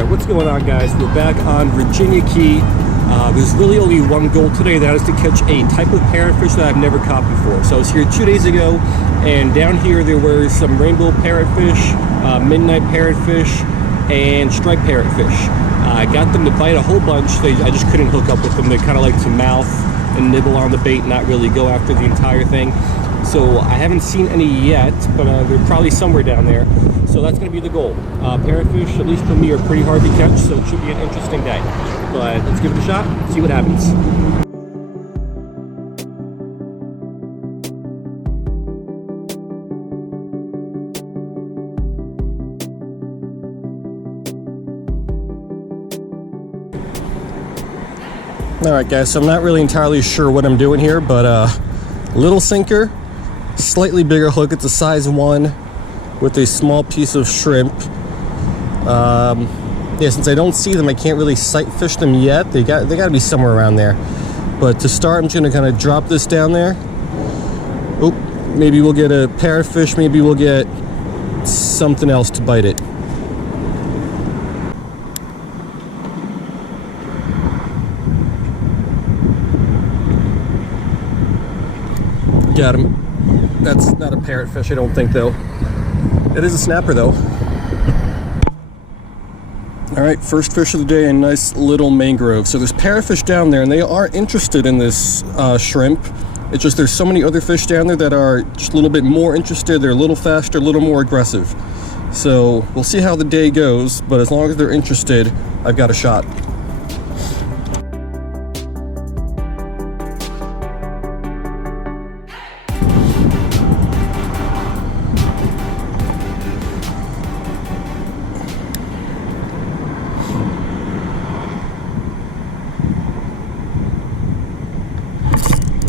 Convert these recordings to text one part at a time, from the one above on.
Alright, what's going on, guys? We're back on Virginia Key. There's really only one goal today, that is to catch a type of parrotfish that I've never caught before. So I was here 2 days ago, and down here there were some rainbow parrotfish, midnight parrotfish, and striped parrotfish. I got them to bite a whole bunch. I just couldn't hook up with them. They kind of like to mouth and nibble on the bait, not really go after the entire thing. So I haven't seen any yet, but they're probably somewhere down there. So that's going to be the goal. Parrotfish, at least for me, are pretty hard to catch, so it should be an interesting day. But let's give it a shot, see what happens. Alright guys, so I'm not really entirely sure what I'm doing here, but little sinker, slightly bigger hook. It's a size 1 with a small piece of shrimp. Yeah, since I don't see them, I can't really sight fish them yet. They got to be somewhere around there. But to start, I'm just gonna kind of drop this down there. Oh, maybe we'll get a parrotfish. Maybe we'll get something else to bite it. Got him. That's not a parrotfish, I don't think, though. It is a snapper, though. All right, first fish of the day, a nice little mangrove. So there's parrotfish down there, and they are interested in this shrimp. It's just there's so many other fish down there that are just a little bit more interested. They're a little faster, a little more aggressive. So we'll see how the day goes, but as long as they're interested, I've got a shot.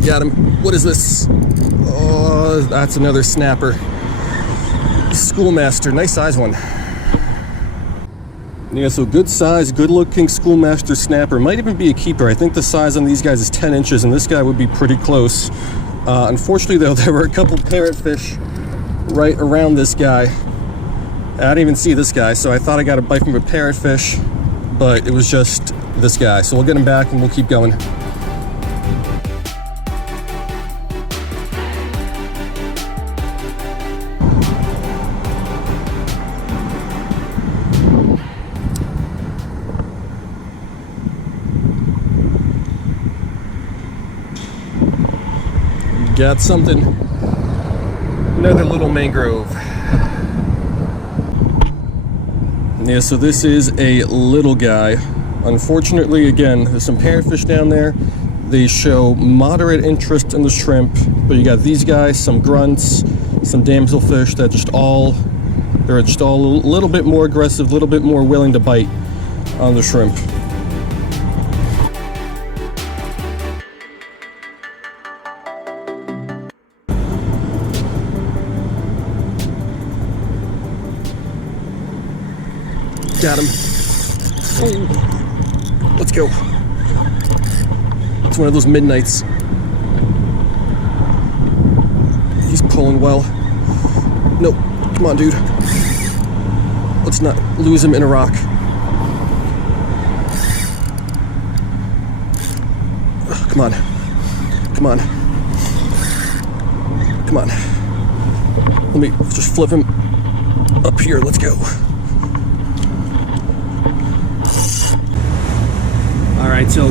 Got him. What is this? Oh, that's another snapper. Schoolmaster, nice size one. Yeah, so good size, good looking schoolmaster snapper. Might even be a keeper. I think the size on these guys is 10 inches, and this guy would be pretty close. Unfortunately though, there were a couple parrotfish right around this guy. I didn't even see this guy, so I thought I got a bite from a parrotfish, but it was just this guy. So we'll get him back and we'll keep going. Got something. Another little mangrove. Yeah, so this is a little guy. Unfortunately, again, there's some parrotfish down there. They show moderate interest in the shrimp, but you got these guys, some grunts, some damselfish that they're just all a little bit more aggressive, a little bit more willing to bite on the shrimp. Got him. Oh, let's go. It's one of those midnights. He's pulling well. Nope. Come on, dude. Let's not lose him in a rock. Oh, come on. Come on. Come on. Let me just flip him up here. Let's go. Alright, so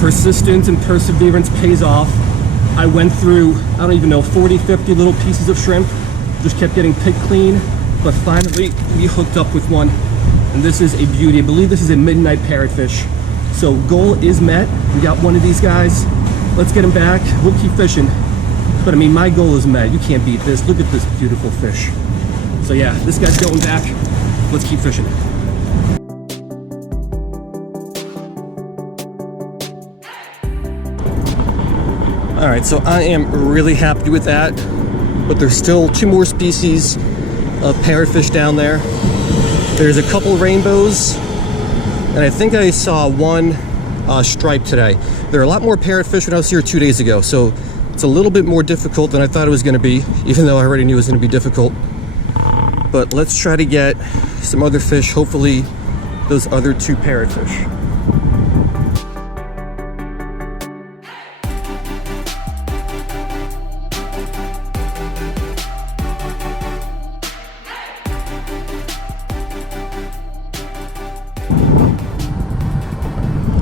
persistence and perseverance pays off. I went through, I don't even know, 40, 50 little pieces of shrimp. Just kept getting picked clean, but finally we hooked up with one. And this is a beauty. I believe this is a midnight parrotfish. So goal is met. We got one of these guys. Let's get him back. We'll keep fishing. But I mean, my goal is met. You can't beat this. Look at this beautiful fish. So yeah, this guy's going back. Let's keep fishing. Alright, so I am really happy with that, but there's still 2 more species of parrotfish down there. There's a couple rainbows, and I think I saw one stripe today. There are a lot more parrotfish when I was here 2 days ago, so it's a little bit more difficult than I thought it was going to be, even though I already knew it was going to be difficult. But let's try to get some other fish, hopefully those other two parrotfish.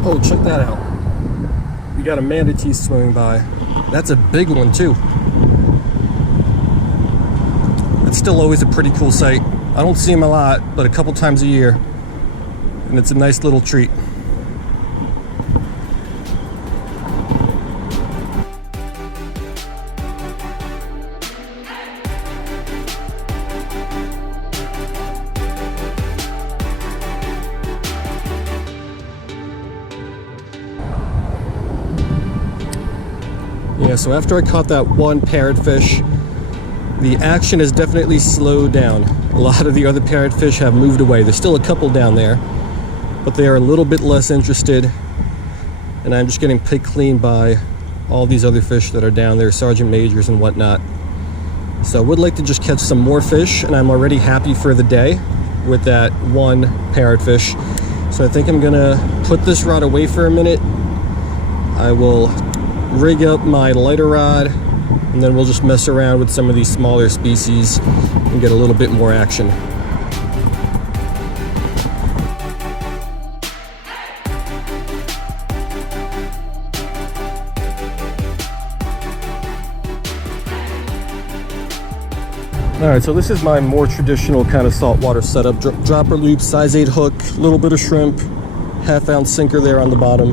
Oh, check that out. We got a manatee swimming by. That's a big one too. It's still always a pretty cool sight. I don't see them a lot, but a couple times a year. And it's a nice little treat. Yeah, so after I caught that one parrotfish, the action has definitely slowed down. A lot of the other parrotfish have moved away. There's still a couple down there, but they are a little bit less interested. And I'm just getting picked clean by all these other fish that are down there, sergeant majors and whatnot. So I would like to just catch some more fish, and I'm already happy for the day with that one parrotfish. So I think I'm gonna put this rod away for a minute. I will rig up my lighter rod, and then we'll just mess around with some of these smaller species and get a little bit more action. Alright, so this is my more traditional kind of saltwater setup. Dropper loop, size 8 hook, little bit of shrimp, half-ounce sinker there on the bottom.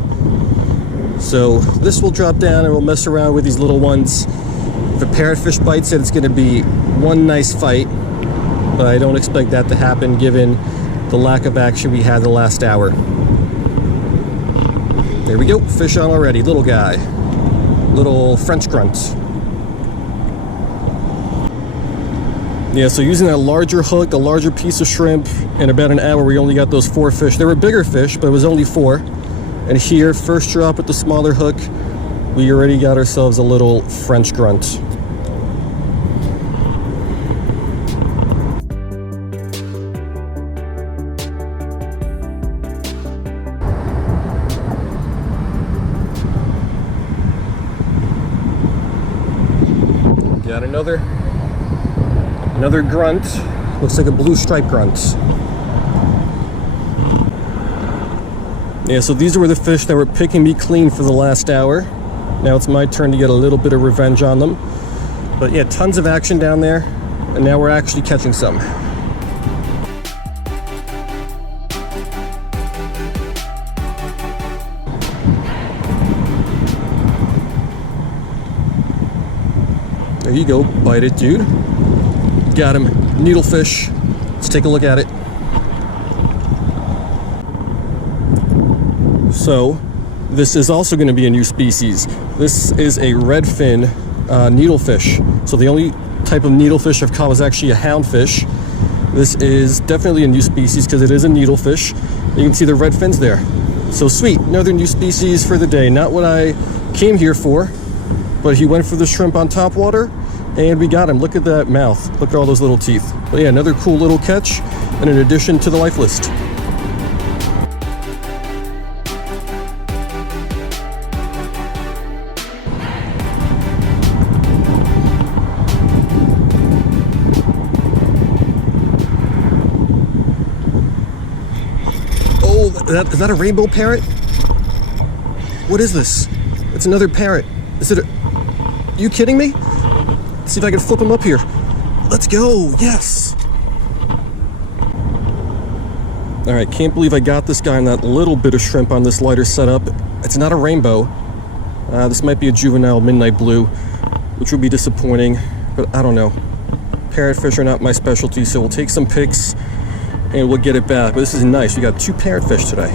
So this will drop down and we'll mess around with these little ones. If a parrotfish bites it, it's going to be one nice fight, but I don't expect that to happen given the lack of action we had the last hour. There we go, fish on already, little guy, little French grunt. Yeah, so using that larger hook, a larger piece of shrimp, in about an hour we only got those 4 fish. There were bigger fish, but it was only 4. And here, first drop with the smaller hook, we already got ourselves a little French grunt. Got another grunt. Looks like a blue stripe grunt. Yeah, so these were the fish that were picking me clean for the last hour. Now it's my turn to get a little bit of revenge on them. But yeah, tons of action down there, and now we're actually catching some. There you go, bite it, dude. Got him, needlefish. Let's take a look at it. So, this is also going to be a new species. This is a redfin needlefish. So the only type of needlefish I've caught was actually a houndfish. This is definitely a new species because it is a needlefish. You can see the red fins there. So sweet, another new species for the day. Not what I came here for, but he went for the shrimp on top water, and we got him. Look at that mouth. Look at all those little teeth. But yeah, another cool little catch, and an addition to the life list. Is that a rainbow parrot? What is this? It's another parrot. Is it Are you kidding me? Let's see if I can flip him up here. Let's go, yes! Alright, can't believe I got this guy on that little bit of shrimp on this lighter setup. It's not a rainbow. This might be a juvenile midnight blue, which would be disappointing, but I don't know. Parrotfish are not my specialty, so we'll take some pics and we'll get it back. But this is nice. We got 2 parrotfish today.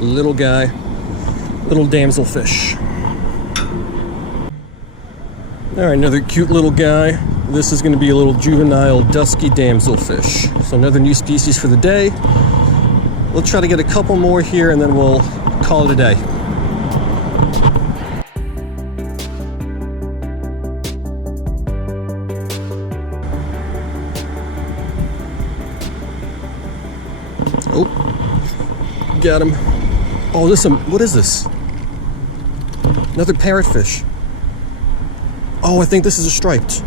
Little guy, little damselfish. All right, another cute little guy. This is going to be a little juvenile dusky damselfish. So another new species for the day. we'll try to get a couple more here and then we'll call it a day. Oh, got him. Oh, what is this? Another parrotfish. Oh, I think this is a striped.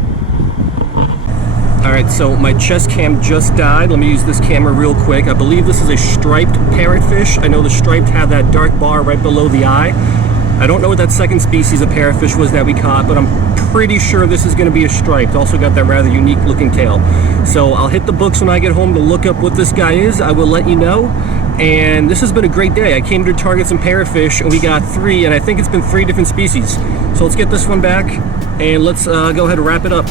All right, so my chest cam just died. Let me use this camera real quick. I believe this is a striped parrotfish. I know the striped have that dark bar right below the eye. I don't know what that second species of parrotfish was that we caught, but I'm pretty sure this is gonna be a striped. Also got that rather unique looking tail. So I'll hit the books when I get home to look up what this guy is. I will let you know. And this has been a great day. I came to target some parrotfish and we got 3, and I think it's been 3 different species. So let's get this one back and let's go ahead and wrap it up.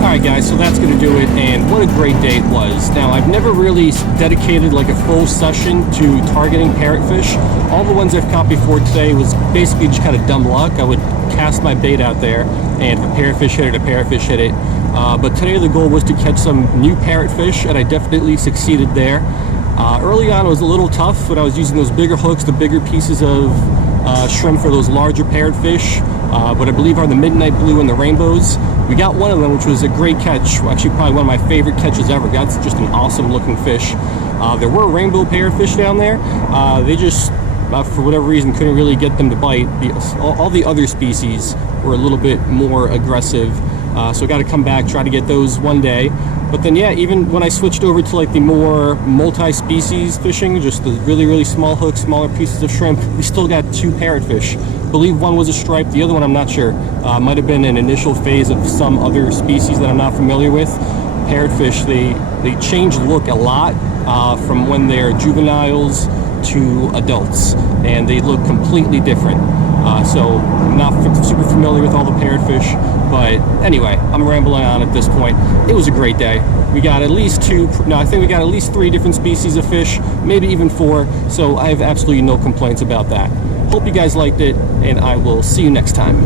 Alright guys, so that's going to do it, and what a great day it was. Now, I've never really dedicated like a full session to targeting parrotfish. All the ones I've caught before today was basically just kind of dumb luck. I would cast my bait out there, and if a parrotfish hit it, a parrotfish hit it. But today the goal was to catch some new parrotfish, and I definitely succeeded there. Early on it was a little tough when I was using those bigger hooks, the bigger pieces of shrimp for those larger parrotfish. But I believe are the midnight blue and the rainbows. We got one of them, which was a great catch. Actually, probably one of my favorite catches ever. That's just an awesome looking fish. There were rainbow parrotfish down there. They just, for whatever reason, couldn't really get them to bite. All the other species were a little bit more aggressive. So I got to come back, try to get those one day. But then, yeah, even when I switched over to like the more multi-species fishing, just the really, really small hooks, smaller pieces of shrimp, we still got 2 parrotfish. I believe one was a stripe, the other one I'm not sure. Might have been an initial phase of some other species that I'm not familiar with. Parrotfish, they change look a lot from when they're juveniles to adults, and they look completely different. So I'm not super familiar with all the parrotfish, but anyway, I'm rambling on at this point. It was a great day. We got at least 2, no, I think we got at least 3 different species of fish, maybe even 4, so I have absolutely no complaints about that. Hope you guys liked it, and I will see you next time.